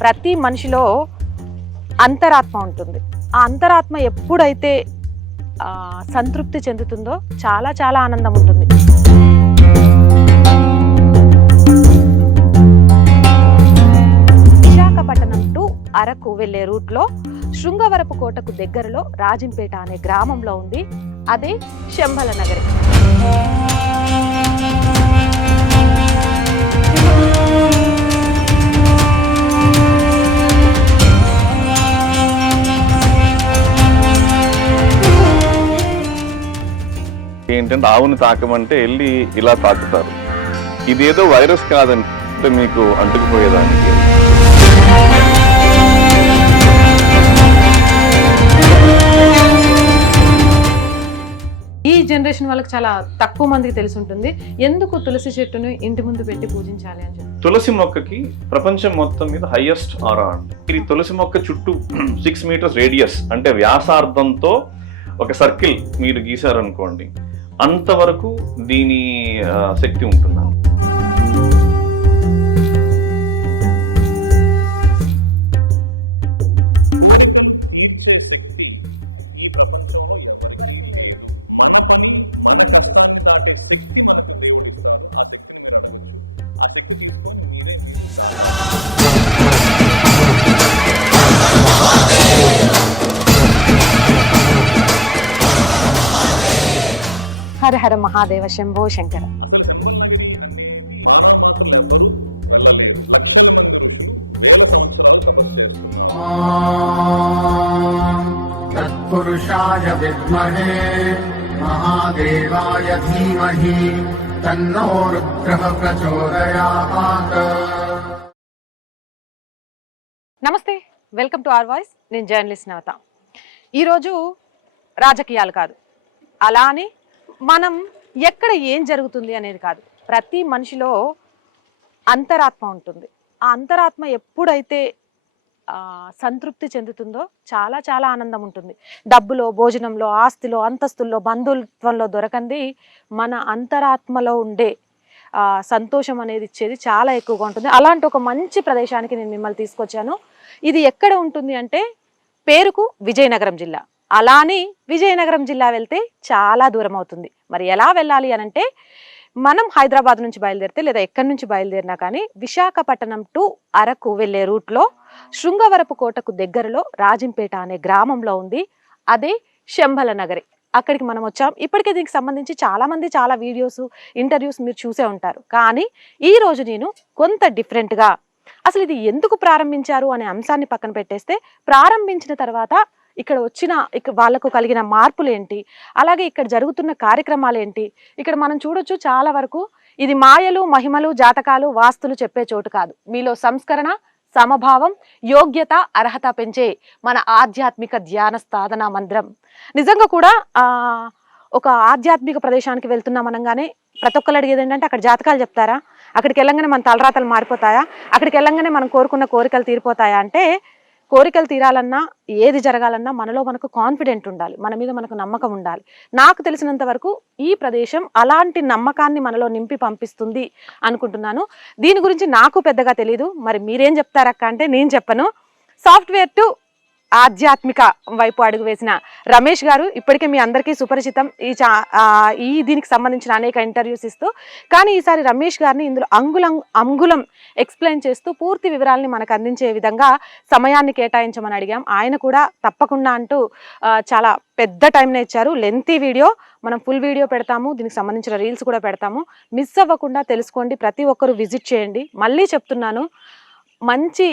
ప్రతి మనిషిలో అంతరాత్మ ఉంటుంది. ఆ అంతరాత్మ ఎప్పుడైతే సంతృప్తి చెందుతుందో చాలా చాలా ఆనందం ఉంటుంది. విశాఖపట్నం టు అరకు వెళ్ళే రూట్లో శృంగవరపు కోటకు దగ్గరలో రాజంపేట అనే గ్రామంలో ఉంది. అదే శంభల నగరం. ఏంటంటే ఆవుని తాకమంటే వెళ్ళి ఇలా తాకుతారు. ఇదేదో వైరస్ కాదంటే మీకు అంటుకుపోయేదానికి. ఈ జనరేషన్ వాళ్ళకి చాలా తక్కువ మందికి తెలిసి ఉంటుంది ఎందుకు తులసి చెట్టును ఇంటి ముందు పెట్టి పూజించాలి అని చెప్పి? తులసి మొక్కకి ప్రపంచం మొత్తం మీద హైయెస్ట్ ఆరా అండి. ఇది తులసి మొక్క చుట్టూ సిక్స్ మీటర్స్ రేడియస్ అంటే వ్యాసార్థంతో ఒక సర్కిల్ మీరు గీశారనుకోండి. అంతవరకు దీని శక్తి ఉంటున్నాను హర హర మహాదేవ శంభో శంకర. తత్పురుషాయ విద్మహే మహాదేవాయ ధీమహి తన్నో రుద్ర ప్రచోదయాత్ నమస్తే వెల్కమ్ టు ఆర్ వాయిస్ నేను జర్నలిస్ట్ నవత. ఈరోజు రాజకీయాలు కాదు అలానే మనం ఎక్కడ ఏం జరుగుతుంది అనేది కాదు. ప్రతి మనిషిలో అంతరాత్మ ఉంటుంది. ఆ అంతరాత్మ ఎప్పుడైతే సంతృప్తి చెందుతుందో చాలా చాలా ఆనందం ఉంటుంది. డబ్బులో భోజనంలో ఆస్తిలో అంతస్తుల్లో బంధుత్వంలో దొరకంది మన అంతరాత్మలో ఉండే సంతోషం అనేది ఇచ్చేది చాలా ఎక్కువగా ఉంటుంది. అలాంటి ఒక మంచి ప్రదేశానికి నేను మిమ్మల్ని తీసుకొచ్చాను. ఇది ఎక్కడ ఉంటుంది అంటే పేరుకు విజయనగరం జిల్లా. అలానే విజయనగరం జిల్లా వెళ్తే చాలా దూరం అవుతుంది మరి ఎలా వెళ్ళాలి అని అంటే మనం హైదరాబాద్ నుంచి బయలుదేరితే లేదా ఎక్కడి నుంచి బయలుదేరినా కానీ విశాఖపట్నం టు అరకు వెళ్ళే రూట్లో శృంగవరపు కోటకు దగ్గరలో రాజంపేట అనే గ్రామంలో ఉంది. అదే శంభల నగరి. అక్కడికి మనం వచ్చాం. ఇప్పటికే దీనికి సంబంధించి చాలామంది చాలా వీడియోస్ ఇంటర్వ్యూస్ మీరు చూసే ఉంటారు. కానీ ఈ రోజు నేను కొంత డిఫరెంట్గా అసలు ఇది ఎందుకు ప్రారంభించారు అనే అంశాన్ని పక్కన పెట్టేస్తే ప్రారంభించిన తర్వాత ఇక్కడ వచ్చిన వాళ్ళకు కలిగిన మార్పులు ఏంటి అలాగే ఇక్కడ జరుగుతున్న కార్యక్రమాలు ఏంటి ఇక్కడ మనం చూడొచ్చు చాలా వరకు ఇది మాయలు మహిమలు జాతకాలు వాస్తులు చెప్పే చోటు కాదు. మీలో సంస్కరణ సమభావం యోగ్యత అర్హత పెంచే మన ఆధ్యాత్మిక ధ్యాన సాధన మందిరం. నిజంగా కూడా ఒక ఆధ్యాత్మిక ప్రదేశానికి వెళ్తున్నాం అనగానే ప్రతి ఒక్కరు అడిగేది ఏంటంటే అక్కడ జాతకాలు చెప్తారా? అక్కడికి వెళ్ళంగానే మన తలరాతలు మారిపోతాయా? అక్కడికి వెళ్ళంగానే మనం కోరుకున్న కోరికలు తీరిపోతాయా? అంటే కోరికలు తీరాలన్నా ఏది జరగాలన్నా మనలో మనకు కాన్ఫిడెంట్ ఉండాలి. మన మీద మనకు నమ్మకం ఉండాలి. నాకు తెలిసినంత వరకు ఈ ప్రదేశం అలాంటి నమ్మకాన్ని మనలో నింపి పంపిస్తుంది అనుకుంటున్నాను. దీని గురించి నాకు పెద్దగా తెలియదు మరి మీరేం చెప్తారక్క అంటే నేను చెప్పను. సాఫ్ట్వేర్ టు ఆధ్యాత్మిక వైపు అడుగు వేసిన రమేష్ గారు ఇప్పటికే మీ అందరికీ సుపరిచితం. ఈ చా ఈ దీనికి సంబంధించిన అనేక ఇంటర్వ్యూస్ ఇస్తూ కానీ ఈసారి రమేష్ గారిని ఇందులో అంగుళం అంగుళం ఎక్స్ప్లెయిన్ చేస్తూ పూర్తి వివరాలని మనకు అందించే విధంగా సమయాన్ని కేటాయించమని అడిగాం. ఆయన కూడా తప్పకుండా అంటూ చాలా పెద్ద టైంనే ఇచ్చారు. లెంతీ వీడియో మనం ఫుల్ వీడియో పెడతాము. దీనికి సంబంధించిన రీల్స్ కూడా పెడతాము. మిస్ అవ్వకుండా తెలుసుకోండి. ప్రతి ఒక్కరు విజిట్ చేయండి. మళ్ళీ చెప్తున్నాను మంచి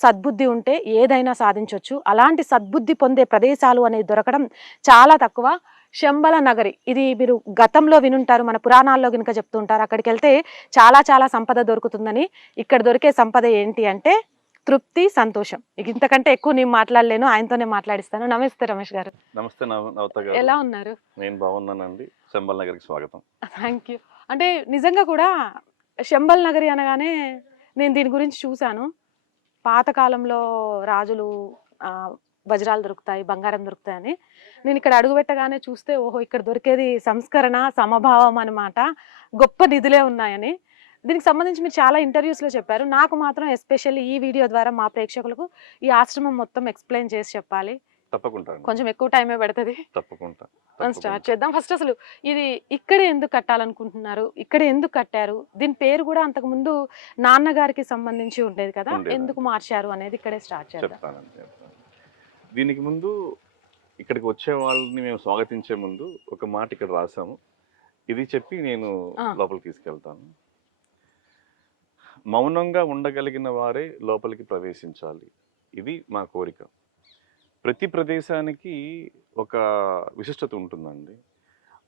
సద్బుద్ధి ఉంటే ఏదైనా సాధించవచ్చు అలాంటి సద్బుద్ధి పొందే ప్రదేశాలు అనేది దొరకడం చాలా తక్కువ. శంబల నగరి ఇది మీరు గతంలో వినుంటారు మన పురాణాల్లో కనుక చెప్తుంటారు అక్కడికి వెళ్తే చాలా చాలా సంపద దొరుకుతుందని. ఇక్కడ దొరికే సంపద ఏంటి అంటే తృప్తి సంతోషం. ఇక ఇంతకంటే ఎక్కువ నేను మాట్లాడలేను ఆయనతోనే మాట్లాడిస్తాను. నమస్తే రమేష్ గారు. నమస్తే గారు. ఎలా ఉన్నారు? నేను బాగున్నానండి. శంబల్ నగర్కి స్వాగతం. Thank you. అంటే నిజంగా కూడా శంబల్ నగరి అనగానే నేను దీని గురించి చూశాను. పాతకాలంలో రాజులు వజ్రాలు దొరుకుతాయి బంగారం దొరుకుతాయని. నేను ఇక్కడ అడుగుపెట్టగానే చూస్తే ఓహో ఇక్కడ దొరికేది సంస్కరణ సమభావం అన్నమాట. గొప్ప నిధులే ఉన్నాయని. దీనికి సంబంధించి మీరు చాలా ఇంటర్వ్యూస్లో చెప్పారు. నాకు మాత్రం ఎస్పెషల్లీ ఈ వీడియో ద్వారా మా ప్రేక్షకులకు ఈ ఆశ్రమం మొత్తం ఎక్స్ప్లెయిన్ చేసి చెప్పాలి. తప్పకుండా. కొంచెం ఎక్కువ టైమే పడుతుంది. తప్పకుండా మనం స్టార్ట్. చేద్దాం. ఫస్ట్ అసలు ఇది ఇక్కడే ఎందుకు కట్టాలనుకుంటున్నారు? ఇక్కడ ఎందుకు కట్టారు? దీని పేరు కూడా అంతకు ముందు నాన్నగారికి సంబంధించి ఉండేది కదా. ఎందుకు మార్చారు అనేది ఇక్కడే స్టార్ట్ చేద్దాం. చెప్తాను. దీనికి ముందు ఇక్కడికి వచ్చే వాళ్ళని మేము స్వాగతించే ముందు ఒక మాట ఇక్కడ రాసాము ఇది చెప్పి నేను. లోపలికి తీసుకెళ్తాను. మౌనంగా ఉండగలిగిన వారే లోపలికి ప్రవేశించాలి. ఇది మా కోరిక. ప్రతి ప్రదేశానికి ఒక విశిష్టత ఉంటుందండి.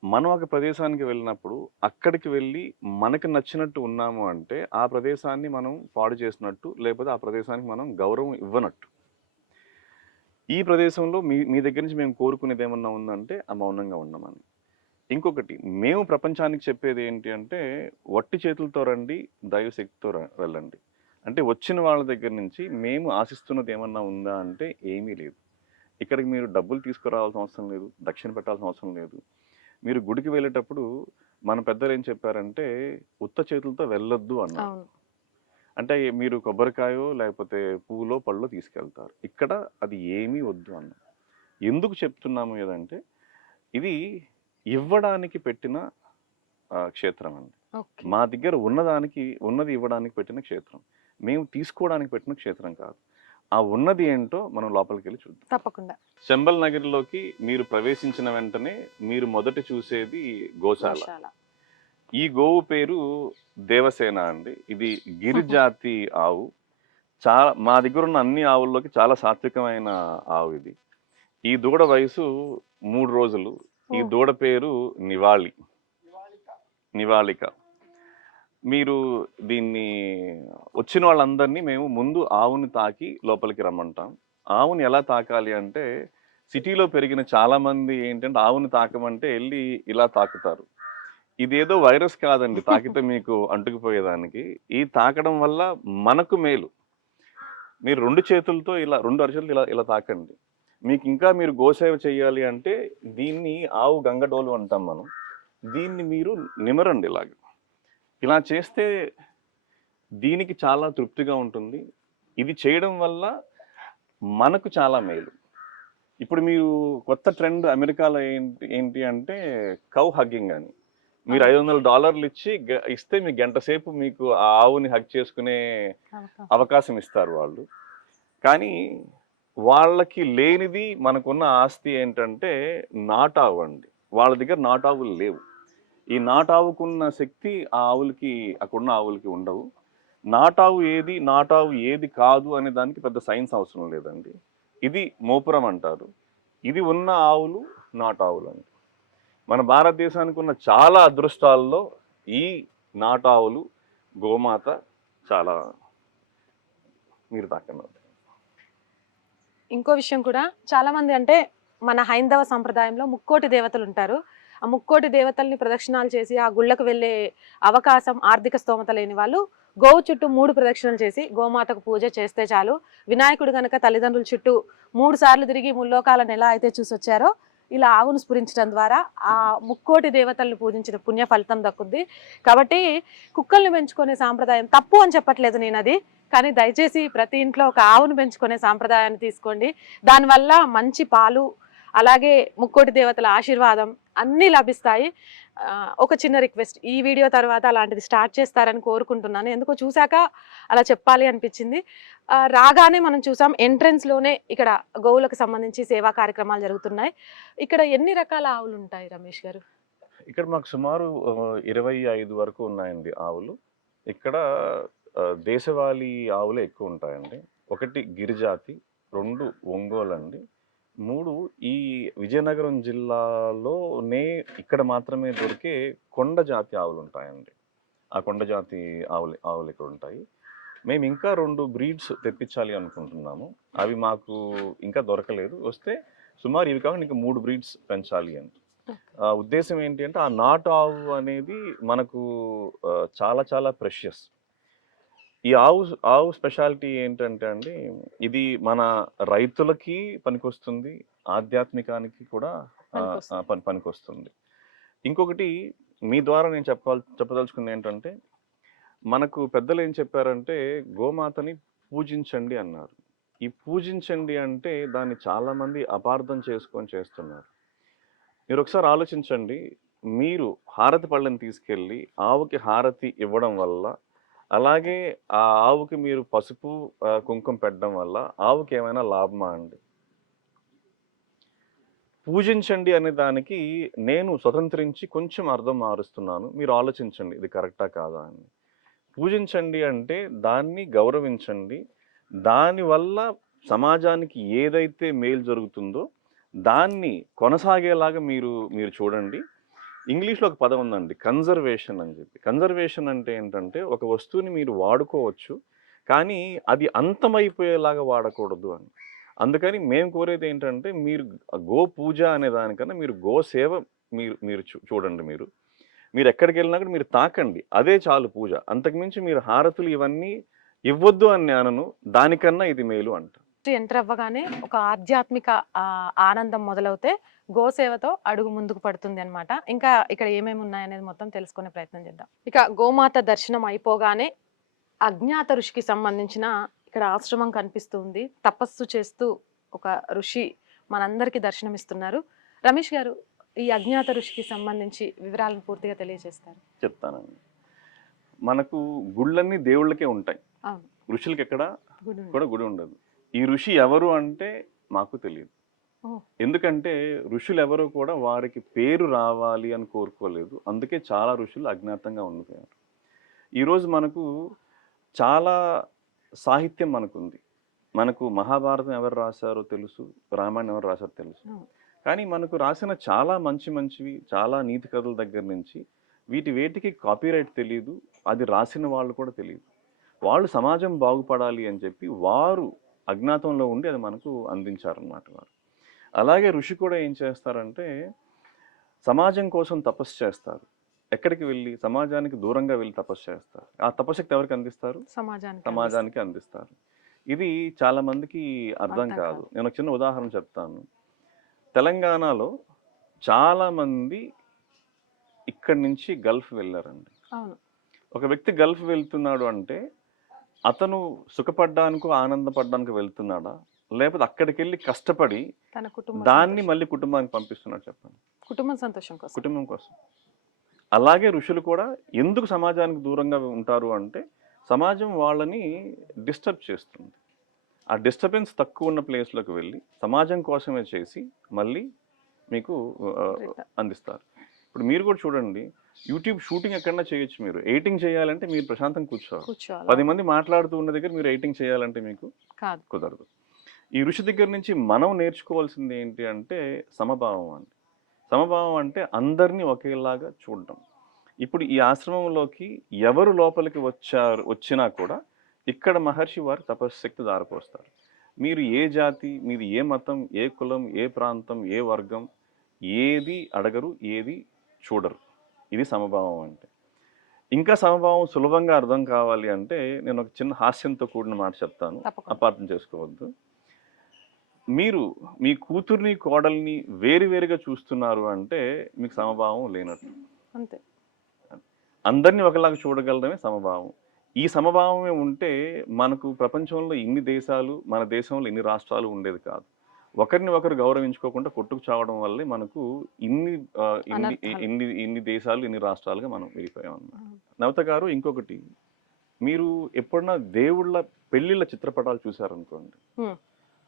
మనం ఒక ప్రదేశానికి వెళ్ళినప్పుడు అక్కడికి వెళ్ళి మనకు నచ్చినట్టు ఉన్నాము అంటే ఆ ప్రదేశాన్ని మనం పాడు చేసినట్టు లేకపోతే ఆ ప్రదేశానికి మనం గౌరవం ఇవ్వనట్టు. ఈ ప్రదేశంలో మీ మీ దగ్గర నుంచి మేము కోరుకునేది ఏమన్నా ఉందంటే ఆ మౌనంగా ఉండమని. ఇంకొకటి మేము ప్రపంచానికి చెప్పేది ఏంటి అంటే వట్టి చేతులతో రండి దైవశక్తితో వెళ్ళండి. అంటే వచ్చిన వాళ్ళ దగ్గర నుంచి మేము ఆశిస్తున్నది ఏమన్నా ఉందా అంటే ఏమీ లేదు. ఇక్కడికి మీరు డబ్బులు తీసుకురావాల్సిన అవసరం లేదు దక్షిణ పెట్టాల్సిన అవసరం లేదు. మీరు గుడికి వెళ్ళేటప్పుడు మన పెద్దలు ఏం చెప్పారంటే ఉత్త చేతులతో వెళ్ళొద్దు అన్నారు. అంటే మీరు కొబ్బరికాయో లేకపోతే పువ్వులో పళ్ళో తీసుకెళ్తారు. ఇక్కడ అది ఏమీ వద్దు అన్న ఎందుకు చెప్తున్నాము ఏదంటే ఇది ఇవ్వడానికి పెట్టిన క్షేత్రం అండి. మా దగ్గర ఉన్నదానికి ఉన్నది ఇవ్వడానికి పెట్టిన క్షేత్రం. మేము తీసుకోవడానికి పెట్టిన క్షేత్రం కాదు. ఆ ఉన్నది ఏంటో మనం లోపలికి వెళ్ళి చూద్దాం. తప్పకుండా. చంబల్ నగర్లోకి మీరు ప్రవేశించిన వెంటనే మీరు మొదట చూసేది గోశాల. ఈ గోవు పేరు దేవసేన అండి. ఇది గిరిజాతి ఆవు. చాలా మా దగ్గర ఉన్న అన్ని ఆవుల్లోకి చాలా సాత్వికమైన ఆవు ఇది. ఈ దూడ వయసు మూడు రోజులు. ఈ. దూడ పేరు నివాళి. నివాళిక. మీరు దీన్ని వచ్చిన వాళ్ళందరినీ మేము ముందు ఆవుని తాకి లోపలికి రమ్మంటాం. ఆవుని ఎలా తాకాలి అంటే సిటీలో పెరిగిన చాలా మంది ఏంటంటే ఆవుని తాకమంటే వెళ్ళి ఇలా తాకుతారు. ఇదేదో వైరస్ కాదండి తాకితే మీకు అంటుకుపోయేదానికి. ఈ తాకడం వల్ల మనకు మేలు. మీరు రెండు చేతులతో ఇలా రెండు అరచేతులు ఇలా ఇలా తాకండి. మీకు ఇంకా మీరు గోసేవ చేయాలి అంటే దీన్ని ఆవు గంగడోలు అంటాం మనం. దీన్ని మీరు నిమరండి ఇలాగ. ఇలా చేస్తే దీనికి చాలా తృప్తిగా ఉంటుంది. ఇది చేయడం వల్ల మనకు చాలా మేలు. ఇప్పుడు మీరు కొత్త ట్రెండ్ అమెరికాలో ఏంటి ఏంటి అంటే కౌ హగ్గింగ్ అని. మీరు ఐదు వందల డాలర్లు ఇచ్చి గ- ఇస్తే మీ గంట సేపు మీకు ఆ ఆవుని హగ్ చేసుకునే అవకాశం ఇస్తారు వాళ్ళు. కానీ వాళ్ళకి లేనిది మనకున్న ఆస్తి ఏంటంటే నాటావు అండి. వాళ్ళ దగ్గర నాటావులు లేవు. ఈ నాటావుకున్న శక్తి ఆ ఆవులకి అక్కడున్న ఆవులకి ఉండవు. నాటావు ఏది నాటావు ఏది కాదు అనే దానికి పెద్ద సైన్స్ అవసరం లేదండి. ఇది మోపురం అంటారు. ఇది ఉన్న ఆవులు నాటావులు అండి మన భారతదేశానికి ఉన్న చాలా అదృష్టాల్లో ఈ నాటావులు గోమాత చాలా మీరు తాకన్నారు ఇంకో విషయం కూడా చాలామంది అంటే మన హైందవ సంప్రదాయంలో ముక్కోటి దేవతలు ఉంటారు. ఆ ముక్కోటి దేవతల్ని ప్రదక్షిణాలు చేసి ఆ గుళ్ళకు వెళ్ళే అవకాశం ఆర్థిక స్తోమత లేని వాళ్ళు గోవు చుట్టూ మూడు ప్రదక్షిణలు చేసి గోమాతకు పూజ చేస్తే చాలు. వినాయకుడు గనక తల్లిదండ్రుల చుట్టూ మూడు సార్లు తిరిగి ముల్లోకాలను ఎలా అయితే చూసొచ్చారో ఇలా ఆవును స్ఫురించడం ద్వారా ఆ ముక్కోటి దేవతల్ని పూజించిన పుణ్య ఫలితం దక్కుద్ది. కాబట్టి కుక్కల్ని పెంచుకునే సాంప్రదాయం తప్పు అని చెప్పట్లేదు నేను అది కానీ దయచేసి ప్రతి ఇంట్లో ఒక ఆవును పెంచుకునే సాంప్రదాయాన్ని తీసుకోండి. దానివల్ల మంచి పాలు అలాగే ముక్కోటి దేవతల ఆశీర్వాదం అన్నీ లభిస్తాయి. ఒక చిన్న రిక్వెస్ట్. ఈ వీడియో తర్వాత అలాంటిది స్టార్ట్ చేస్తారని కోరుకుంటున్నాను. ఎందుకో చూశాక అలా చెప్పాలి అనిపించింది. రాగానే మనం చూసాం ఎంట్రెన్స్లోనే ఇక్కడ గోవులకు సంబంధించి సేవా కార్యక్రమాలు జరుగుతున్నాయి. ఇక్కడ ఎన్ని రకాల ఆవులు ఉంటాయి రమేష్ గారు? ఇక్కడ మాకు సుమారు ఇరవై ఐదు వరకు ఉన్నాయండి ఆవులు. ఇక్కడ దేశవాళీ ఆవులు ఎక్కువ ఉంటాయండి. ఒకటి గిరిజాతి రెండు ఒంగోలు అండి మూడు ఈ విజయనగరం జిల్లాలోనే ఇక్కడ మాత్రమే దొరికే కొండ జాతి ఆవులు ఉంటాయండి. ఆ కొండ జాతి ఆవులు ఆవులు ఇక్కడ ఉంటాయి. మేము ఇంకా రెండు బ్రీడ్స్ తెప్పించాలి అనుకుంటున్నాము. అవి మాకు ఇంకా దొరకలేదు. వస్తే సుమారు ఇవి కాకుండా ఇంకా మూడు బ్రీడ్స్ పెంచాలి అని. ఆ ఉద్దేశం ఏంటి అంటే ఆ నాటు ఆవు అనేది మనకు చాలా చాలా ప్రెషియస్. ఈ ఆవు ఆవు స్పెషాలిటీ ఏంటంటే అండి ఇది మన రైతులకి పనికొస్తుంది ఆధ్యాత్మికానికి కూడా పని పనికొస్తుంది. ఇంకొకటి మీ ద్వారా నేను చెప్పాల్ చెప్పదలుచుకుంది ఏంటంటే మనకు పెద్దలు ఏం చెప్పారంటే గోమాతని పూజించండి అన్నారు. ఈ పూజించండి అంటే దాన్ని చాలా మంది అపార్థం చేసుకొని చేస్తున్నారు. మీరు ఒకసారి ఆలోచించండి మీరు హారతి పళ్ళని తీసుకెళ్ళి ఆవుకి హారతి ఇవ్వడం వల్ల అలాగే ఆ ఆవుకి మీరు పసుపు కుంకుమ పెట్టడం వల్ల ఆవుకి ఏమైనా లాభమా అండి? పూజించండి అనే దానికి నేను స్వతంత్రించి కొంచెం అర్థం మారుస్తున్నాను. మీరు ఆలోచించండి ఇది కరెక్టా కాదా అని. పూజించండి అంటే దాన్ని గౌరవించండి. దానివల్ల సమాజానికి ఏదైతే మేలు జరుగుతుందో దాన్ని కొనసాగేలాగా మీరు మీరు చూడండి. ఇంగ్లీష్లో ఒక పదం ఉందండి. కన్జర్వేషన్ అని చెప్పి. కన్జర్వేషన్ అంటే ఏంటంటే ఒక వస్తువుని మీరు వాడుకోవచ్చు కానీ అది అంతమైపోయేలాగా వాడకూడదు అని. అందుకని మేము కోరేది ఏంటంటే మీరు గో పూజ అనే దానికన్నా మీరు గో సేవ మీరు మీరు చూ- చూడండి మీరు. మీరు ఎక్కడికి వెళ్ళినా కూడా మీరు తాకండి. అదే చాలు పూజ. అంతకుమించి మీరు హారతులు ఇవన్నీ ఇవ్వద్దు అని నేను దానికన్నా ఇది మేలు అంట. ఎంటర్ అవ్వగానే ఒక ఆధ్యాత్మిక ఆనందం మొదలవుతే గోసేవతో అడుగు ముందుకు పడుతుంది అనమాట ఇంకా ఇక్కడ ఏమేమి ఉన్నాయనేది మొత్తం తెలుసుకునే ప్రయత్నం చేద్దాం. ఇక గోమాత దర్శనం అయిపోగానే అజ్ఞాత ఋషికి సంబంధించిన ఇక్కడ ఆశ్రమం కనిపిస్తుంది. తపస్సు చేస్తూ ఒక ఋషి మనందరికీ దర్శనమిస్తున్నారు. రమేష్ గారు ఈ అజ్ఞాత ఋషికి సంబంధించి వివరాలను పూర్తిగా తెలియజేస్తారు. చెప్తానండి. మనకు గుళ్ళన్నీ దేవుళ్ళకే ఉంటాయి. ఋషులకి ఎక్కడ. కూడా గుడి ఉండదు. ఈ ఋషి ఎవరు అంటే మాకు తెలియదు. ఎందుకంటే ఋషులు ఎవరు కూడా వారికి పేరు రావాలి అని కోరుకోలేదు. అందుకే చాలా ఋషులు అజ్ఞాతంగా ఉండిపోయారు. ఈరోజు మనకు చాలా సాహిత్యం మనకుంది. మనకు మహాభారతం ఎవరు రాశారో తెలుసు రామాయణం ఎవరు రాశారో తెలుసు. కానీ మనకు రాసిన చాలా మంచి మంచివి చాలా నీతి కథల దగ్గర నుంచి వీటి వేటికి కాపీరైట్ తెలియదు అది రాసిన వాళ్ళు కూడా తెలియదు వాళ్ళు సమాజం బాగుపడాలి అని చెప్పి వారు అజ్ఞాతంలో ఉండి అది మనకు అందించారన్నమాట వారు. అలాగే ఋషి కూడా ఏం చేస్తారంటే సమాజం కోసం తపస్సు చేస్తారు. ఎక్కడికి వెళ్ళి సమాజానికి దూరంగా వెళ్ళి తపస్సు చేస్తారు. ఆ తపశక్తి ఎవరికి అందిస్తారు? సమాజానికి సమాజానికి అందిస్తారు. ఇది చాలా మందికి అర్థం కాదు. నేను ఒక చిన్న ఉదాహరణ చెప్తాను. తెలంగాణలో చాలా మంది ఇక్కడి నుంచి గల్ఫ్ వెళ్ళారండి. ఒక వ్యక్తి గల్ఫ్ వెళ్తున్నాడు అంటే అతను సుఖపడ్డానికో ఆనందపడ్డానికి వెళ్తున్నాడా? లేకపోతే అక్కడికి వెళ్ళి కష్టపడి తన కుటుంబం దాన్ని మళ్ళీ కుటుంబానికి పంపిస్తున్నాడు చెప్పండి. కుటుంబం సంతోషం కోసం. కుటుంబం కోసం. అలాగే ఋషులు కూడా ఎందుకు సమాజానికి దూరంగా ఉంటారు అంటే సమాజం వాళ్ళని డిస్టర్బ్ చేస్తుంది. ఆ డిస్టర్బెన్స్ తక్కువ ఉన్న ప్లేస్లోకి వెళ్ళి సమాజం కోసమే చేసి మళ్ళీ మీకు ఆ. అందిస్తారు. ఇప్పుడు మీరు కూడా చూడండి యూట్యూబ్ షూటింగ్ ఎక్కడన్నా చేయొచ్చు మీరు. ఎడిటింగ్ చేయాలంటే మీరు ప్రశాంతంగా కూర్చోవాలి. పది మంది మాట్లాడుతూ ఉన్న దగ్గర మీరు ఎడిటింగ్ చేయాలంటే మీకు కాదు. కుదరదు. ఈ ఋషి దగ్గర నుంచి మనం నేర్చుకోవాల్సింది ఏంటి అంటే సమభావం అండి. సమభావం అంటే అందరినీ ఒకేలాగా చూడడం ఇప్పుడు ఈ ఆశ్రమంలోకి ఎవరు లోపలికి వచ్చారు వచ్చినా కూడా ఇక్కడ మహర్షి వారు తపశ్శక్తి దారిపోస్తారు. మీరు ఏ జాతి మీరు ఏ మతం ఏ కులం ఏ ప్రాంతం ఏ వర్గం ఏది అడగరు ఏది చూడరు. ఇది సమభావం అంటే. ఇంకా సమభావం సులభంగా అర్థం కావాలి అంటే నేను ఒక చిన్న హాస్యంతో కూడిన మాట చెప్తాను. అపార్థం చేసుకోవద్దు. మీరు మీ కూతుర్ని కోడల్ని వేరువేరుగా చూస్తున్నారు అంటే మీకు సమభావం లేనట్టు. అంతే. అందరినీ ఒకలాగా చూడగలడమే సమభావం. ఈ సమభావమే ఉంటే మనకు ప్రపంచంలో ఇన్ని దేశాలు మన దేశంలో ఇన్ని రాష్ట్రాలు ఉండేది కాదు. ఒకరిని ఒకరు గౌరవించుకోకుండా కొట్టుకు చావడం వల్లే మనకు ఇన్ని ఇన్ని. ఇన్ని ఇన్ని దేశాలు ఇన్ని రాష్ట్రాలుగా మనం విడిపోయాం అన్నమాట నవత గారు ఇంకొకటి మీరు ఎప్పుడన్నా దేవుళ్ళ పెళ్ళిళ్ళ చిత్రపటాలు చూసారనుకోండి.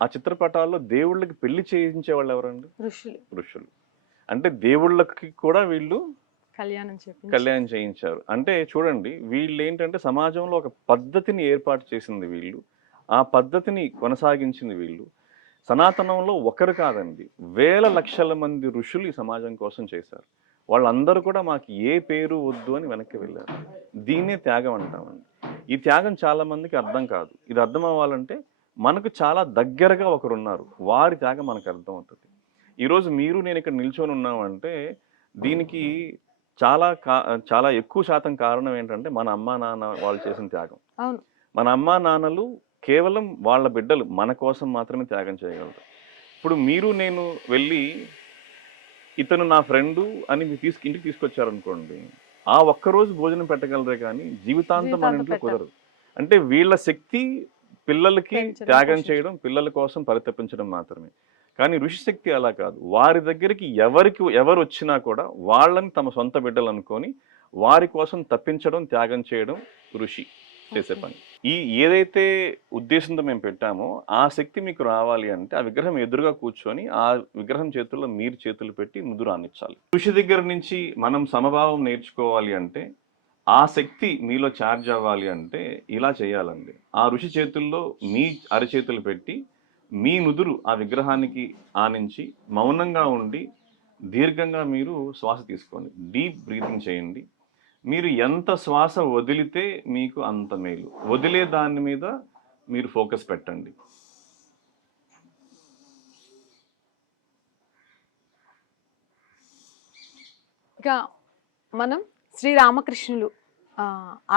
ఆ చిత్రపటాల్లో దేవుళ్ళకి పెళ్ళి చేయించే వాళ్ళు ఎవరండి? ఋషులు. ఋషులు. అంటే దేవుళ్ళకి కూడా వీళ్ళు కళ్యాణం కళ్యాణం చేయించారు. అంటే చూడండి వీళ్ళు ఏంటంటే సమాజంలో ఒక పద్ధతిని ఏర్పాటు చేసింది వీళ్ళు. ఆ పద్ధతిని కొనసాగించింది వీళ్ళు. సనాతనంలో ఒకరు కాదండి. వేల లక్షల మంది ఋషులు ఈ సమాజం కోసం చేశారు. వాళ్ళందరూ కూడా మాకు ఏ పేరు వద్దు అని వెనక్కి వెళ్ళారు. దీన్నే త్యాగం అంటామండి. ఈ త్యాగం చాలా మందికి అర్థం కాదు. ఇది అర్థం అవ్వాలంటే మనకు చాలా దగ్గరగా ఒకరు ఉన్నారు వారి త్యాగం మనకు అర్థం అవుతుంది. ఈరోజు మీరు నేను ఇక్కడ నిల్చొని ఉన్నామంటే దీనికి చాలా కా చాలా ఎక్కువ శాతం కారణం ఏంటంటే మన అమ్మా నాన్న వాళ్ళు చేసిన త్యాగం. మన అమ్మా నాన్నలు కేవలం వాళ్ళ బిడ్డలు మన కోసం మాత్రమే త్యాగం చేయగలరు ఇప్పుడు మీరు నేను వెళ్ళి ఇతను నా ఫ్రెండు అని మీరు తీసుకు ఇంటికి తీసుకొచ్చారనుకోండి ఆ ఒక్కరోజు భోజనం పెట్టగలరే కానీ జీవితాంతం మన ఇంట్లో. కుదరదు అంటే వీళ్ళ శక్తి పిల్లలకి త్యాగం. చేయడం పిల్లల కోసం పరితపించడం మాత్రమే కానీ ఋషి శక్తి అలా కాదు వారి దగ్గరికి ఎవరికి ఎవరు వచ్చినా కూడా వాళ్ళని తమ సొంత బిడ్డలు అనుకొని వారి కోసం తప్పించడం త్యాగం చేయడం ఋషి చేసే. పని ఈ ఏదైతే ఉద్దేశంతో మేము పెట్టామో ఆ శక్తి మీకు రావాలి అంటే ఆ విగ్రహం ఎదురుగా కూర్చొని ఆ విగ్రహం చేతుల్లో మీరు చేతులు పెట్టి ముద్దు రానిచ్చాలి ఋషి దగ్గర నుంచి మనం సమభావం నేర్చుకోవాలి అంటే ఆ శక్తి మీలో ఛార్జ్ అవ్వాలి అంటే ఇలా చేయాలండి. ఆ ఋషి చేతుల్లో మీ అరచేతులు పెట్టి మీ నుదురు ఆ విగ్రహానికి ఆనించి మౌనంగా ఉండి దీర్ఘంగా మీరు శ్వాస తీసుకోండి. డీప్ బ్రీతింగ్ చేయండి. మీరు ఎంత శ్వాస వదిలితే మీకు అంత మేలు. వదిలే దాని మీద మీరు ఫోకస్ పెట్టండి. ఇక మనం శ్రీరామకృష్ణులు రామకృష్ణులు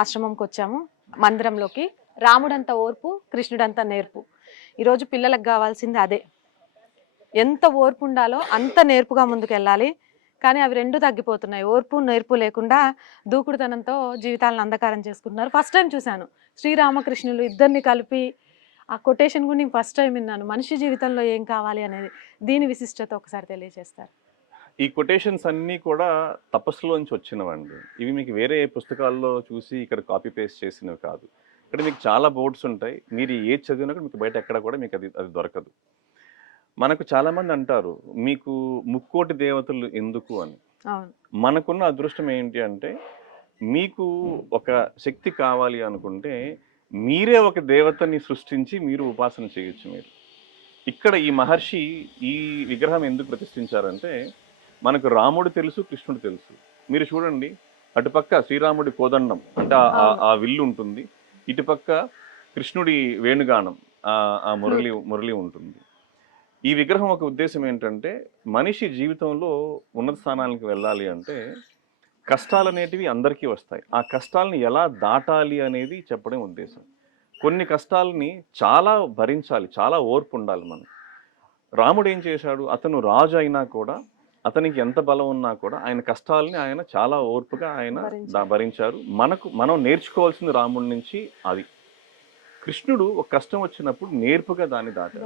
ఆశ్రమంకి వచ్చాము మందిరంలోకి. రాముడంత ఓర్పు కృష్ణుడంత నేర్పు. ఈరోజు పిల్లలకు కావాల్సింది అదే. ఎంత ఓర్పు ఉండాలో అంత నేర్పుగా ముందుకు వెళ్ళాలి కానీ అవి రెండు తగ్గిపోతున్నాయి. ఓర్పు నేర్పు లేకుండా దూకుడుతనంతో జీవితాలను అంధకారం చేసుకుంటున్నారు. ఫస్ట్ టైం చూశాను. శ్రీరామకృష్ణులు ఇద్దరిని కలిపి ఆ కొటేషన్ కూడా నేను ఫస్ట్ టైం విన్నాను. మనిషి జీవితంలో ఏం కావాలి అనేది దీని విశిష్టత ఒకసారి తెలియజేస్తారు. ఈ కొటేషన్స్ అన్నీ కూడా తపస్సులోంచి వచ్చినవండి. ఇవి మీకు వేరే పుస్తకాల్లో చూసి ఇక్కడ కాపీ పేస్ట్ చేసినవి కాదు. ఇక్కడ మీకు చాలా బోర్డ్స్ ఉంటాయి. మీరు ఏది చదివినా కూడా మీకు బయట ఎక్కడ కూడా మీకు అది అది దొరకదు. మనకు చాలామంది అంటారు మీకు ముక్కోటి దేవతలు ఎందుకు అని. మనకున్న అదృష్టం ఏంటి అంటే మీకు ఒక శక్తి కావాలి అనుకుంటే మీరే ఒక దేవతని సృష్టించి మీరు ఉపాసన చేయొచ్చు మీరు. ఇక్కడ ఈ మహర్షి ఈ విగ్రహం ఎందుకు ప్రతిష్ఠించారంటే మనకు రాముడు తెలుసు కృష్ణుడు తెలుసు. మీరు చూడండి అటుపక్క శ్రీరాముడి కోదండం అంటే ఆ- విల్లు ఉంటుంది. ఇటుపక్క కృష్ణుడి వేణుగానం ఆ మురళి మురళి ఉంటుంది. ఈ విగ్రహం ఒక ఉద్దేశం ఏంటంటే మనిషి జీవితంలో ఉన్నత స్థానానికి వెళ్ళాలి అంటే కష్టాలు అనేటివి అందరికీ వస్తాయి. ఆ కష్టాలని ఎలా దాటాలి అనేది చెప్పడం ఉద్దేశం. కొన్ని కష్టాలని చాలా భరించాలి చాలా ఓర్పు ఉండాలి మనం. రాముడు ఏం చేశాడు? అతను రాజు అయినా కూడా అతనికి ఎంత బలం ఉన్నా కూడా ఆయన కష్టాలని ఆయన చాలా ఓర్పుగా ఆయన భరించారు. మనకు మనం నేర్చుకోవాల్సింది రాముడి నుంచి అది. కృష్ణుడు ఒక కష్టం వచ్చినప్పుడు నేర్పుగా దాన్ని దాటాడు.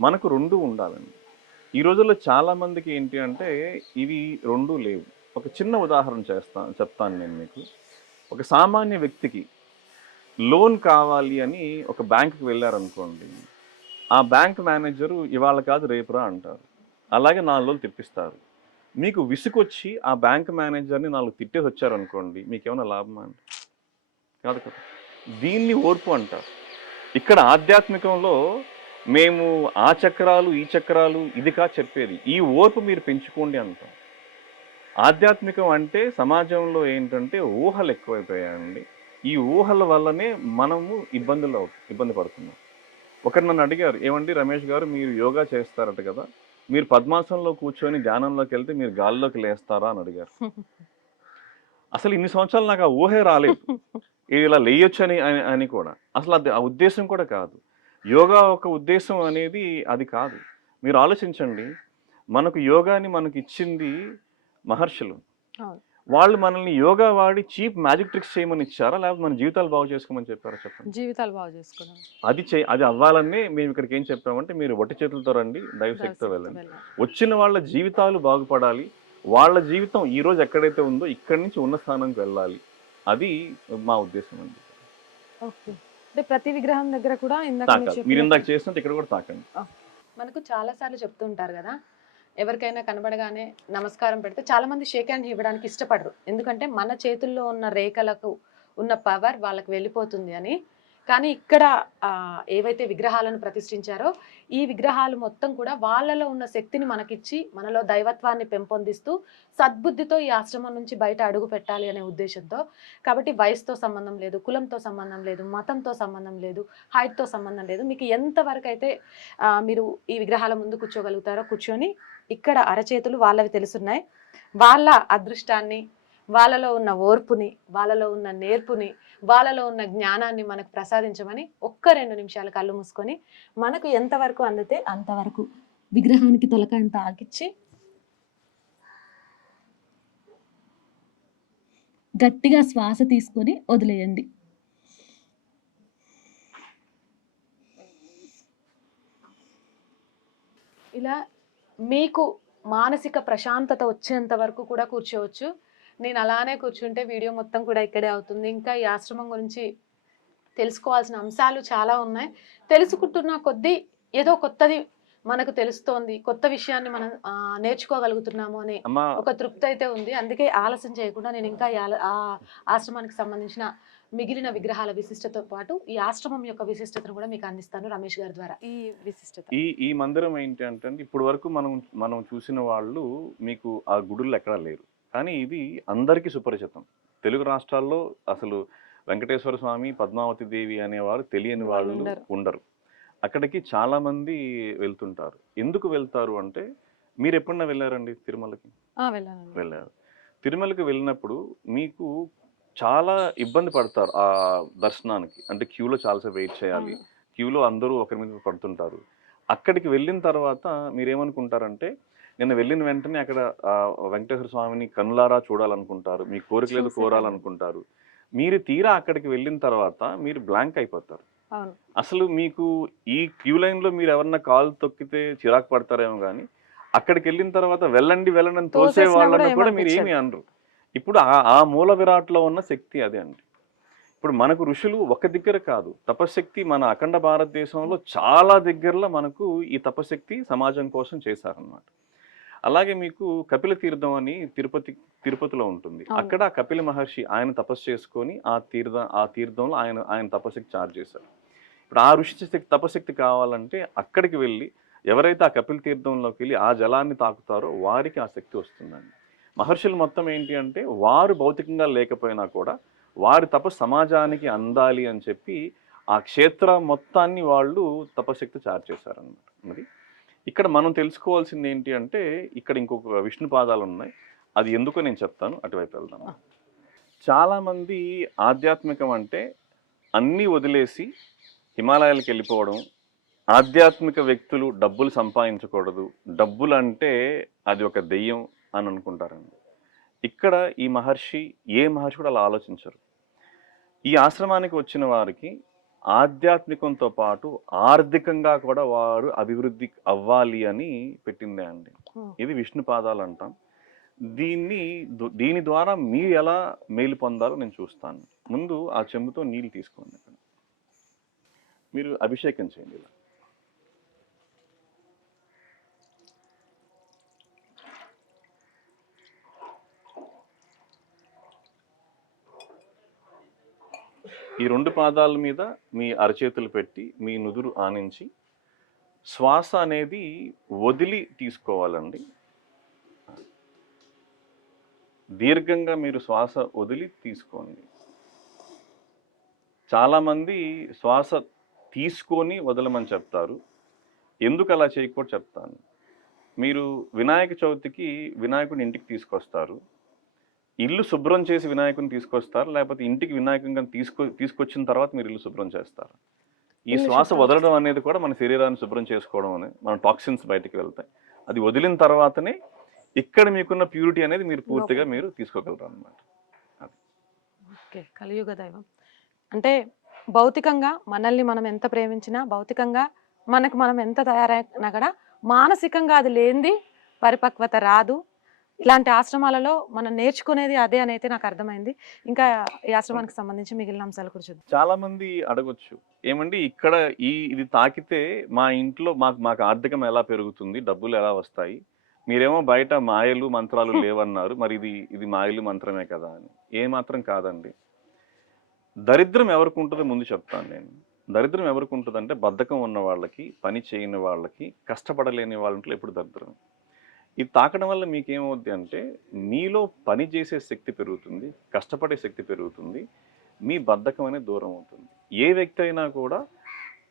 మనకు రెండు ఉండాలండి. ఈ రోజుల్లో చాలా మందికి ఏంటి అంటే ఇవి రెండు లేవు. ఒక చిన్న ఉదాహరణ చేస్తాను చెప్తాను నేను మీకు. ఒక సామాన్య వ్యక్తికి లోన్ కావాలి అని ఒక బ్యాంకుకి వెళ్ళారనుకోండి ఆ బ్యాంక్ మేనేజరు ఇవాళ కాదు రేపురా అంటారు. అలాగే నాలుగు రోజులు తిప్పిస్తారు. మీకు విసుకొచ్చి ఆ బ్యాంక్ మేనేజర్ని నాలుగు తిట్టేసి వచ్చారనుకోండి మీకేమైనా లాభమా అండి? కాదు కదా. దీన్ని ఓర్పు అంటారు. ఇక్కడ ఆధ్యాత్మికంలో మేము ఆ చక్రాలు ఈ చక్రాలు ఇది కా చెప్పేది. ఈ ఓర్పు మీరు పెంచుకోండి అంటాం. ఆధ్యాత్మికం అంటే సమాజంలో ఏంటంటే ఊహలు ఎక్కువైపోయాయండి. ఈ ఊహల వల్లనే మనము ఇబ్బందులు ఇబ్బంది పడుతున్నాం. ఒకరు నన్ను అడిగారు ఏమండి రమేష్ గారు మీరు యోగా చేస్తారట కదా? మీరు పద్మాసనంలో కూర్చొని ధ్యానంలోకి వెళ్తే మీరు గాల్లోకి లేస్తారా? అని అడిగారు. అసలు ఇన్ని సంవత్సరాలు నాకు ఆ ఊహే రాలేదు. ఇలా లేయొచ్చు అని అని- కూడా. అసలు అది ఆ ఉద్దేశం కూడా కాదు. యోగా ఒక ఉద్దేశం అనేది అది కాదు. మీరు ఆలోచించండి. మనకు యోగాని మనకి ఇచ్చింది మహర్షులు. వాళ్ళు మనల్ని యోగా వాడి చీప్ మ్యాజిక్ ట్రిక్స్ చేయమని ఇచ్చారా? లేకపోతే మన జీవితాలు బాగు చేసుకోమని చెప్పారా చెప్పండి? జీవితాలు బాగు చేసుకోవడం. అది చే అది అవ్వాలనే మేము ఇక్కడికి ఏం చెప్పామంటే మీరు వట్టి చేతులతో రండి దైవశక్తితో వెళ్ళండి. వచ్చిన వాళ్ళ జీవితాలు బాగుపడాలి. వాళ్ళ జీవితం ఈ రోజు ఎక్కడైతే ఉందో ఇక్కడి నుంచి ఉన్న స్థానంకి వెళ్ళాలి. అది మా ఉద్దేశం అండి. అంటే ప్రతి విగ్రహం దగ్గర కూడా మీరు ఇందాక చేసినట్టు ఇక్కడ కూడా తాకండి. మనకు చాలా సార్లు చెప్తుంటారు కదా ఎవరికైనా కనబడగానే నమస్కారం పెడితే చాలా మంది షేక్ హ్యాండ్ ఇవ్వడానికి ఇష్టపడరు. ఎందుకంటే మన చేతుల్లో ఉన్న రేఖలకు ఉన్న పవర్ వాళ్ళకి వెళ్ళిపోతుంది అని కానీ ఇక్కడ ఏవైతే విగ్రహాలను ప్రతిష్ఠించారో ఈ విగ్రహాలు మొత్తం కూడా వాళ్ళలో ఉన్న శక్తిని మనకిచ్చి మనలో దైవత్వాన్ని పెంపొందిస్తూ సద్బుద్ధితో ఈ ఆశ్రమం నుంచి బయట అడుగు పెట్టాలి అనే ఉద్దేశంతో. కాబట్టి వయసుతో సంబంధం లేదు కులంతో సంబంధం లేదు మతంతో సంబంధం లేదు హైట్తో సంబంధం లేదు. మీకు ఎంతవరకు అయితే మీరు ఈ విగ్రహాల ముందు కూర్చోగలుగుతారో కూర్చొని ఇక్కడ అరచేతులు వాళ్ళవి తెలుసున్నాయి. వాళ్ళ అదృష్టాన్ని వాళ్ళలో ఉన్న ఓర్పుని వాళ్ళలో ఉన్న నేర్పుని వాళ్ళలో ఉన్న జ్ఞానాన్ని మనకు ప్రసాదించమని ఒక్క రెండు నిమిషాలు కళ్ళు మూసుకొని మనకు ఎంతవరకు అందితే అంతవరకు విగ్రహానికి తలకాయంత ఆకిచ్చి గట్టిగా శ్వాస తీసుకొని వదిలేయండి. ఇలా మీకు మానసిక ప్రశాంతత వచ్చేంత వరకు కూడా కూర్చోవచ్చు. నేను అలానే కూర్చుంటే వీడియో మొత్తం కూడా ఇక్కడే అవుతుంది. ఇంకా ఈ ఆశ్రమం గురించి తెలుసుకోవాల్సిన అంశాలు చాలా ఉన్నాయి. తెలుసుకుంటున్న కొద్దీ ఏదో కొత్తది మనకు తెలుస్తోంది. కొత్త విషయాన్ని మనం నేర్చుకోగలుగుతున్నాము అనే ఒక తృప్తి అయితే ఉంది. అందుకే ఆలస్యం చేయకుండా నేను ఇంకా ఆ ఆశ్రమానికి సంబంధించిన మిగిలిన విగ్రహాల విశిష్టతో పాటు ఈ ఆశ్రమం యొక్క విశిష్టతను కూడా మీకు అందిస్తాను రమేష్ గారి ద్వారా. ఈ విశిష్టత. ఈ ఈ మందిరం ఏంటి అంటే ఇప్పుడు వరకు మనం మనం చూసిన వాళ్ళు మీకు ఆ గుడులు ఎక్కడా లేరు. కానీ ఇది అందరికీ సుపరిచితం. తెలుగు రాష్ట్రాల్లో అసలు వెంకటేశ్వర స్వామి పద్మావతి దేవి అనేవారు తెలియని వాళ్ళు ఉండరు. అక్కడికి చాలా మంది వెళ్తుంటారు. ఎందుకు వెళ్తారు అంటే మీరు ఎప్పుడన్నా వెళ్ళారండి తిరుమలకి? వెళ్ళారు. తిరుమలకి వెళ్ళినప్పుడు మీకు చాలా ఇబ్బంది పడతారు ఆ దర్శనానికి. అంటే క్యూలో చాలాసేపు వెయిట్ చేయాలి. క్యూలో అందరూ ఒకరి మీద పడుతుంటారు. అక్కడికి వెళ్ళిన తర్వాత మీరేమనుకుంటారంటే నిన్న వెళ్ళిన వెంటనే అక్కడ వెంకటేశ్వర స్వామిని కనులారా చూడాలనుకుంటారు. మీ కోరికలేదు చూసేయాలి. కోరాలనుకుంటారు. మీరు తీరా అక్కడికి వెళ్ళిన తర్వాత మీరు బ్లాంక్ అయిపోతారు. అసలు మీకు ఈ క్యూ లైన్లో మీరు ఎవరన్నా కాలు తొక్కితే చిరాకు పడతారేమో కానీ అక్కడికి వెళ్ళిన తర్వాత వెళ్ళండి వెళ్ళండి అని తోసే వాళ్ళని కూడా మీరు. ఏమి అనరు. ఇప్పుడు ఆ ఆ మూల విరాట్లో ఉన్న శక్తి అదే అండి. ఇప్పుడు మనకు ఋషులు ఒక దగ్గర కాదు. తపశక్తి మన అఖండ భారతదేశంలో చాలా దగ్గరలో మనకు ఈ తపశక్తి సమాజం కోసం చేశారనమాట అలాగే మీకు కపిల తీర్థం అని తిరుపతి తిరుపతిలో ఉంటుంది. అక్కడ కపిల మహర్షి ఆయన తపస్సు చేసుకొని ఆ తీర్థ ఆ తీర్థంలో ఆయన ఆయన తపశక్తి చార్జ్ చేశారు. ఇప్పుడు ఆ ఋషి శక్తి తపశక్తి కావాలంటే అక్కడికి వెళ్ళి ఎవరైతే ఆ కపిల తీర్థంలోకి వెళ్ళి ఆ జలాన్ని తాకుతారో వారికి ఆ శక్తి వస్తుందండి. మహర్షులు మొత్తం ఏంటి అంటే వారు భౌతికంగా లేకపోయినా కూడా వారి తప సమాజానికి అందాలి అని చెప్పి ఆ క్షేత్ర మొత్తాన్ని వాళ్ళు తపశక్తి చార్జ్ చేశారనమాట మరి ఇక్కడ మనం తెలుసుకోవాల్సింది ఏంటి అంటే ఇక్కడ ఇంకొక విష్ణు పాదాలు ఉన్నాయి. అది ఎందుకో నేను చెప్తాను. అటువైపు వెళ్దాం. చాలామంది ఆధ్యాత్మికం అంటే అన్నీ వదిలేసి హిమాలయాలకు వెళ్ళిపోవడం ఆధ్యాత్మిక వ్యక్తులు డబ్బులు సంపాదించకూడదు. డబ్బులు అంటే అది ఒక దెయ్యం అని అనుకుంటారండి. ఇక్కడ ఈ మహర్షి ఏ మహర్షి కూడా అలా ఆలోచించరు. ఈ ఆశ్రమానికి వచ్చిన వారికి ఆధ్యాత్మికంతో పాటు ఆర్థికంగా కూడా వారు అభివృద్ధి అవ్వాలి అని పెట్టిందే అండి. ఇది విష్ణు పాదాలు అంటాం దీన్ని దీని ద్వారా మీరు ఎలా మేలు పొందాలో నేను చూస్తాను. ముందు ఆ చెంబుతో నీళ్ళు తీసుకోండి మీరు అభిషేకం చేయండి ఇలా. ఈ రెండు పాదాల మీద మీ అరచేతులు పెట్టి మీ నుదురు ఆనించి శ్వాస అనేది వదిలి తీసుకోవాలండి. దీర్ఘంగా మీరు శ్వాస వదిలి తీసుకోండి. చాలామంది శ్వాస తీసుకొని వదలమని చెప్తారు. ఎందుకు అలా చేయకూడదు చెప్తాను. మీరు వినాయక చవితికి వినాయకుడిని ఇంటికి తీసుకొస్తారు. ఇల్లు శుభ్రం చేసి వినాయకుని తీసుకొస్తారు లేకపోతే ఇంటికి వినాయకుని తీసుకొ తీసుకొచ్చిన తర్వాత మీరు ఇల్లు శుభ్రం చేస్తారు. ఈ శ్వాస వదలడం అనేది కూడా మన శరీరాన్ని శుభ్రం చేసుకోవడం అనేది మన టాక్సిన్స్ బయటికి వెళ్తాయి. అది వదిలిన తర్వాతనే ఇక్కడ మీకున్న ప్యూరిటీ అనేది మీరు పూర్తిగా. మీరు తీసుకోగలరు అనమాట ఓకే కలియుగ దైవం. అంటే భౌతికంగా మనల్ని మనం ఎంత ప్రేమించినా భౌతికంగా మనకు మనం ఎంత తయారైనా కూడా మానసికంగా అది లేనిది పరిపక్వత రాదు. ఇలాంటి ఆశ్రమాలలో మనం నేర్చుకునేది అదే అని అయితే నాకు అర్థమైంది. ఇంకా ఈ ఆశ్రమానికి సంబంధించి మిగిలిన అంశాలు కూడా చూద్దాం. చాలా మంది అడగొచ్చు. ఏమండి ఇక్కడ ఈ ఇది తాకితే మా ఇంట్లో మాకు మాకు ఆర్థికం ఎలా పెరుగుతుంది? డబ్బులు ఎలా వస్తాయి? మీరేమో బయట మాయలు మంత్రాలు లేవన్నారు. మరి ఇది ఇది మాయలు మంత్రమే కదా అని. ఏ మాత్రం కాదండి. దరిద్రం ఎవరికి ఉంటుందో ముందు చెప్తాను నేను. దరిద్రం ఎవరికి ఉంటుందంటే బద్ధకం ఉన్న వాళ్ళకి పని చేయని వాళ్ళకి కష్టపడలేని వాళ్ళ ఇంట్లో ఎప్పుడు దరిద్రం? ఇది తాకడం వల్ల మీకేమవుద్ది అంటే మీలో పని చేసే శక్తి పెరుగుతుంది కష్టపడే శక్తి పెరుగుతుంది మీ బద్ధకం అనేది దూరం అవుతుంది. ఏ వ్యక్తి అయినా కూడా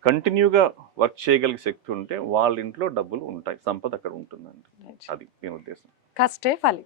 కంటిన్యూగా వర్క్ చేయగలిగే శక్తి ఉంటే వాళ్ళ ఇంట్లో డబ్బులు ఉంటాయి సంపద అక్కడ ఉంటుందండి. అది దీని ఉద్దేశం. కష్టే ఫలి